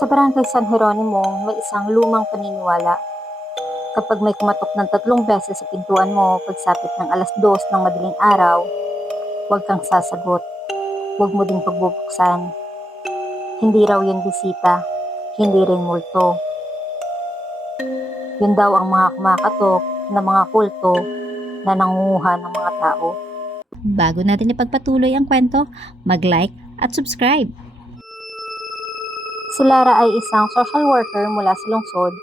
Sa Barangay San Jeronimo, may isang lumang paniniwala. Kapag may kumatok ng 3 beses sa pintuan mo pagsapit ng 2:00 ng madaling araw, huwag kang sasagot. Huwag mo ding pagbubuksan. Hindi raw yun bisita, hindi rin multo. Yun daw ang mga kumakatok na mga kulto na nangunguha ng mga tao. Bago natin ipagpatuloy ang kwento, mag-like at subscribe. Si Lara ay isang social worker mula sa lungsod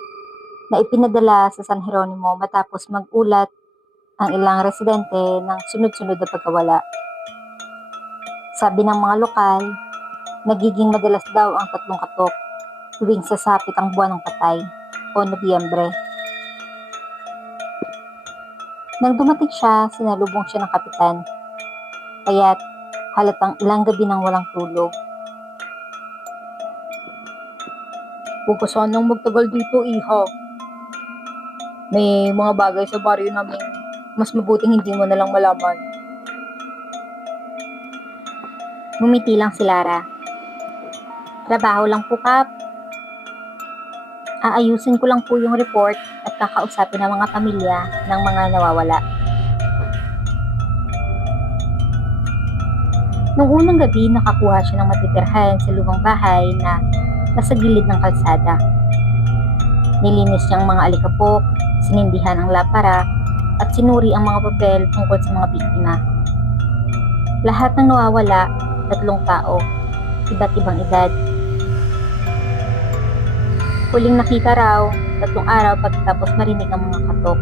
na ipinadala sa San Jeronimo matapos mag-ulat ang ilang residente ng sunod-sunod na pagkawala. Sabi ng mga lokal, nagiging madalas daw ang 3 katok tuwing sasapit ang buwan ng patay o Nobyembre. Nang dumating siya, sinalubong siya ng kapitan, kaya't halatang ilang gabi nang walang tulog. Huwag ka sanang magtagal dito, iha. May mga bagay sa baryo namin mas mabuting hindi mo nalang malaman. Ngumiti lang si Lara. Trabaho lang po, Kap. Aayusin ko lang po yung report at kakausapin ang mga pamilya ng mga nawawala. Nung unang gabi, nakakuha siya ng matitirhan sa lumang bahay na nasa gilid ng kalsada. Nilinis niya ang mga alikabok, sinindihan ang lapara, at sinuri ang mga papel tungkol sa mga biktima. Lahat ng nawawala, 3 tao, iba't ibang edad. Huling nakita raw, 3 araw pagkatapos marinig ang mga katok.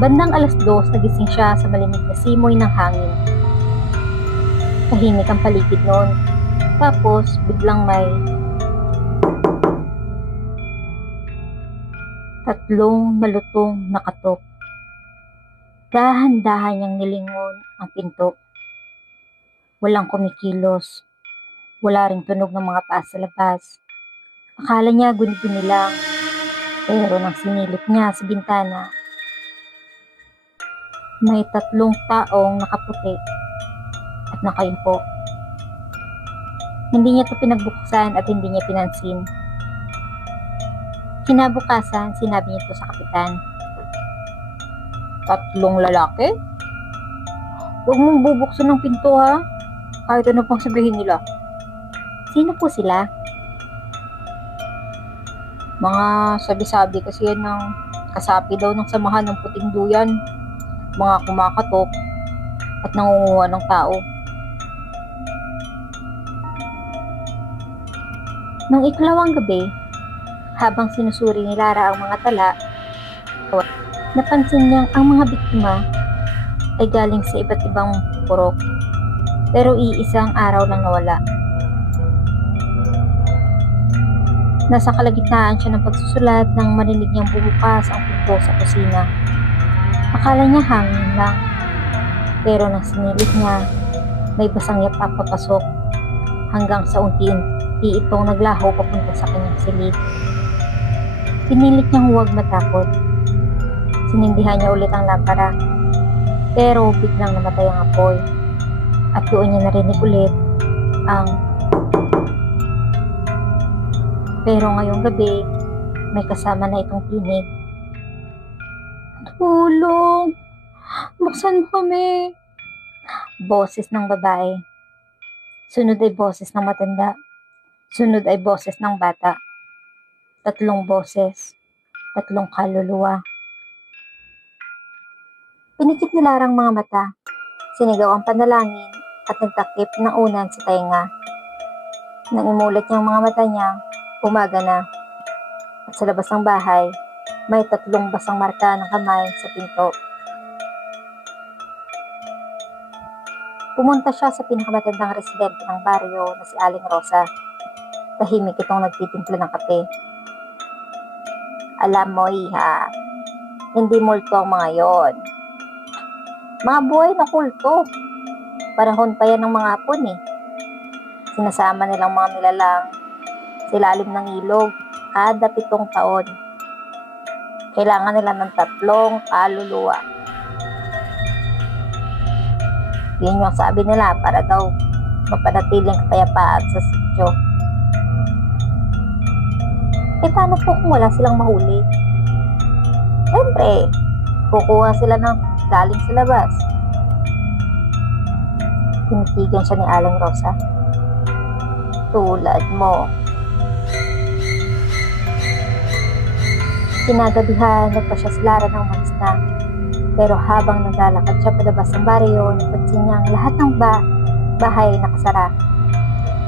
Bandang 2:00, nagising siya sa malimig na simoy ng hangin. Tahimik ang paligid noon. Tapos, biglang may 3 malutong na katok. Dahan-dahan niyang nilingon ang pinto. Walang kumikilos. Wala ring tunog ng mga paa sa labas. Akala niya guni-guni lang. Pero nang sinilip niya sa bintana, may 3 taong nakaputi at nakayupo. Hindi niya ito pinagbuksan at hindi niya pinansin. Kinabukasan, sinabi niya ito sa kapitan. 3 lalaki? Huwag mong bubuksan ng pinto, ha? Kahit ano pang sabihin nila. Sino po sila? Mga sabi-sabi kasi yan ng kasapi daw ng samahan ng puting duyan. Mga kumakatok at nangunguha ng tao. Nung ikalawang gabi, habang sinusuri ni Lara ang mga tala, napansin niyang ang mga biktima ay galing sa iba't ibang purok, pero iisang araw lang nawala. Nasa kalagitnaan siya ng pagsusulat nang marinig niyang bumukas ang pinto sa kusina. Akala niya hangin lang, pero nang sinilip niya, may basang yapak papasok hanggang sa unti-unti itong naglaho papunta sa kanyang silid. Pinilit niyang huwag matakot. Sinindihan niya ulit ang lampara, pero biglang namatay ang apoy at doon niya narinig ulit ang pero ngayong gabi, may kasama na itong tinig. Tulong! Buksan kami! Boses ng babae. Sunod ay boses ng matanda. Sunod ay boses ng bata. 3 boses. 3 kaluluwa. Pinikit ni Larang mga mata. Sinigaw ang panalangin at nagtakip ng unan sa tainga. Nang imulat niyang mga mata niya, umaga na. At sa labas ng bahay, may 3 basang marka ng kamay sa pinto. Pumunta siya sa pinakamatandang residente ng baryo na si Aling Rosa. Tahimik itong nagtitimpla ng kape. Alam mo, iha, hindi multo ang mga yon. Mga buhay na kulto. Panahon pa yan ng mga hapon eh. Sinasama nilang mga nilalang sa ilalim ng ilog kada 7 taon. Kailangan nila ng 3 kaluluwa. Yun yung sabi nila para daw mapanatiling kapayapaan sa sityo. E paano po kung wala silang mahuli? Siyempre, kukuha sila ng galing sa labas. Tinitigan siya ni Aling Rosa. Tulad mo. Kinagabihan, nagpa siya si Lara ng umalis na. Pero habang naglalakad siya palabas ng baryo, napansin niyang lahat ng bahay nakasara.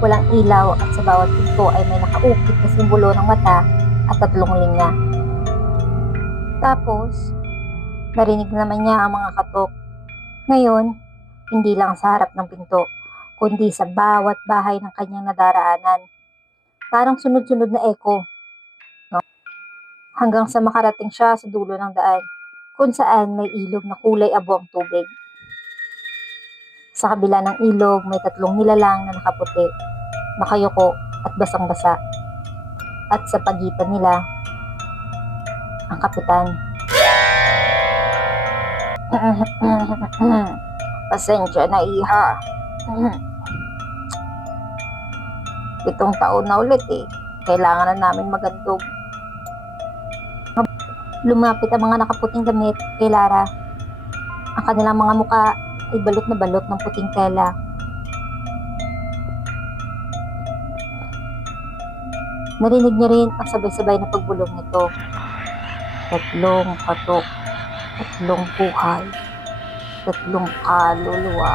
Walang ilaw at sa bawat pinto ay may nakaukit na simbolo ng mata at 3 linya. Tapos, narinig naman niya ang mga katok. Ngayon, hindi lang sa harap ng pinto, kundi sa bawat bahay ng kanyang nadaraanan. Parang sunod-sunod na echo. No? Hanggang sa makarating siya sa dulo ng daan, kung saan may ilog na kulay abo ang tubig. Sa kabila ng ilog, may 3 nilalang na nakaputi, nakayuko at basang-basa. At sa pagitan nila, ang kapitan. Pasensya na, iha. 7 taon na ulit eh. Kailangan na namin magandog. Lumapit ang mga nakaputing damit kay Lara. Ang kanilang mga muka ay balot na balot ng puting tela. Narinig niya rin ang sabay-sabay na pagbulong nito. 3 katok, 3 buhay, 3 kaluluwa.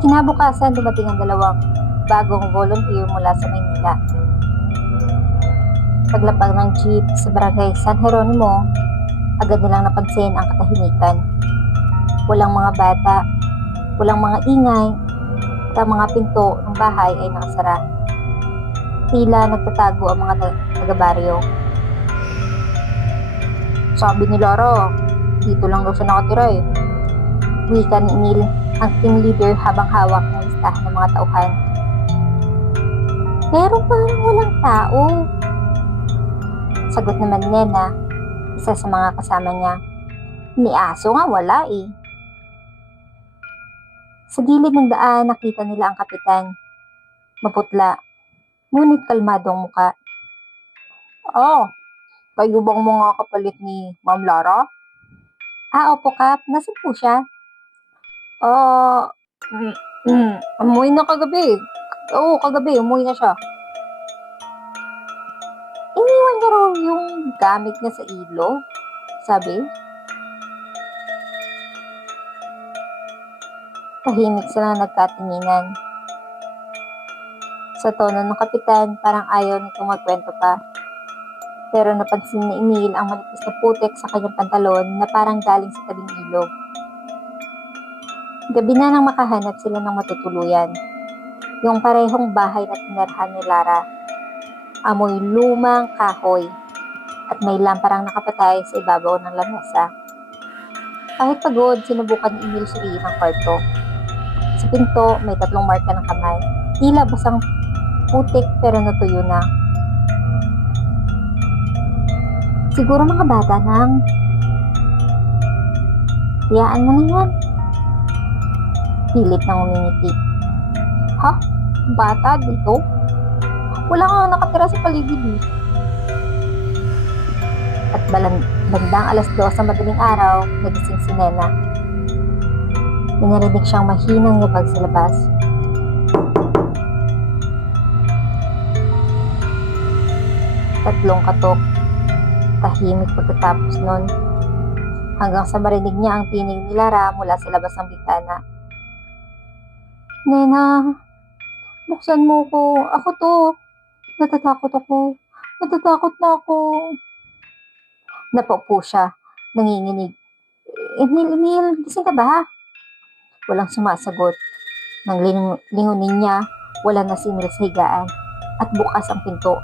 Kinabukasan, dumating ang 2 bagong volunteer mula sa Maynila. Paglapag ng jeep sa barangay San Jeronimo, agad nilang napansin ang katahimikan. Walang mga bata, walang mga ingay, at ang mga pinto ng bahay ay nakasara. Tila nagtatago ang mga taga-baryo. Sabi ni Lara, dito lang daw siya nakatira eh. Wika ni Emil, ang team leader habang hawak ng listahan ng mga tauhan. Pero parang walang tao. Sagot naman ni Nena, isa sa mga kasama niya. Ni Aso nga wala eh. Sa gilid ng daan, nakita nila ang kapitan. Maputla, ngunit kalmadong muka. Kayo bang mga kapalit ni Ma'am Lara? Opo Kap, nasan po siya? Umuwi na kagabi. Oo, kagabi, umuwi na siya. Iniwan niya raw yung gamit niya sa ilo, sabi. Tahimik silang nagkatinginan. Sa tono ng kapitan, parang ayaw nitong magkwento pa. Pero napansin ni Emil ang manipis na putek sa kanyang pantalon na parang galing sa tabing ilog. Gabi na nang makahanap sila ng matutuluyan. Yung parehong bahay na tinirhan ni Lara. Amoy lumang kahoy at may lamparang nakapatay sa ibabaw ng lamesa. Kahit pagod, sinubukan ni Emil suriin ang kwarto. Sa pinto, may 3 marka ng kamay. Tila basang putik pero natuyo na. Siguro mga bata nang. Tiyaan mo na yan. Pilit nang umingiti. Ha? Bata dito? Wala kang nakatira sa paligid eh. At bandang 2:00 sa madaling araw, nagising si Nena. Minarinig siyang mahinang yabag sa labas. Tatlong katok. Tahimik pagkatapos nun. Hanggang sa marinig niya ang tinig ni Lara mula sa labas ng bintana. Nena, buksan mo ko. Ako to. Natatakot ako. Natatakot na ako. Napaupo siya, nanginginig. Emil, gising ka ba? Walang sumasagot. Nang lingunin niya, wala na si Emil sa higaan at bukas ang pinto.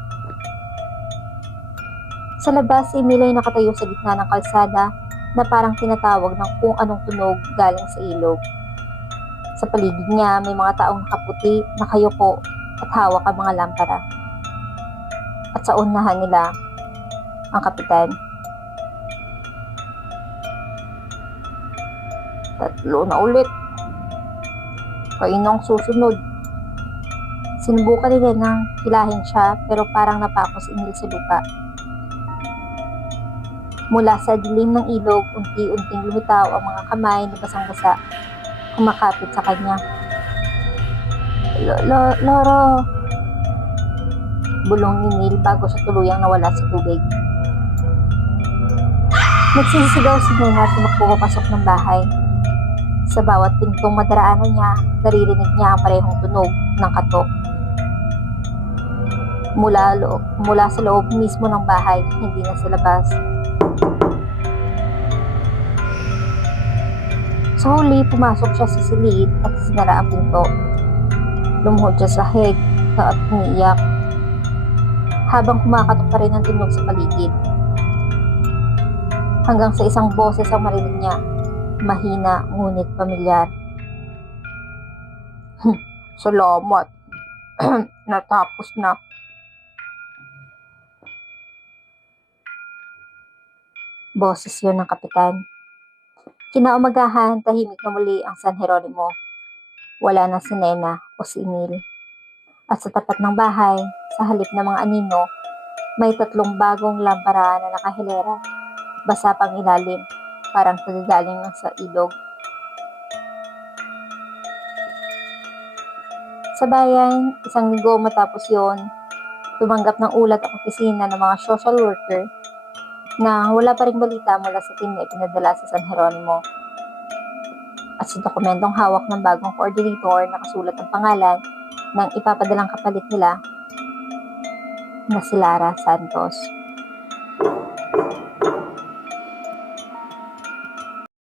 Sa labas, si Emil ay nakatayo sa gitna ng kalsada na parang tinatawag ng kung anong tunog galing sa ilog. Sa paligid niya, may mga taong nakaputi, nakayuko at hawak ang mga lampara. At sa unahan nila, ang kapitan. 3 na ulit. Kainong susunod. Sinubukan ni Nenang hilahin siya pero parang napakos inil sa lupa. Mula sa dilim ng ilog, unti-unting lumitaw ang mga kamay na basang-basa, kumakapit sa kanya. Loro! Bulong ni Neil bago siya tuluyang nawala sa tubig. Nagsisigaw si Nena at tumakbo papasok ng bahay. Sa bawat pintong madaraanan niya, naririnig niya ang parehong tunog ng katok. Mula sa loob mismo ng bahay, hindi na sa labas. Sa huli, pumasok siya sa silid at sinara ang pinto. Lumuhod siya sa heg at umiiyak, habang kumakatok pa rin ang tunog sa paligid. Hanggang sa isang boses ang marinig niya, mahina ngunit pamilyar. Salamat. Natapos na. Boses yun ng kapitan. Kinaumagahan, tahimik na muli ang San Jeronimo. Wala na si Nena o si Emil. At sa tapat ng bahay, sa halip ng mga anino, may 3 bagong lampara na nakahilera. Basa pang ilalim, parang pagagaling ng sa ilog. Sa bayan, isang linggo matapos yon, tumanggap ng ulat ang opisina ng mga social worker na wala pa ring balita mula sa team na ipinadala sa San Jeronimo. At sa dokumentong hawak ng bagong coordinator, nakasulat ang pangalan ng ipapadalang kapalit nila na si Lara Santos.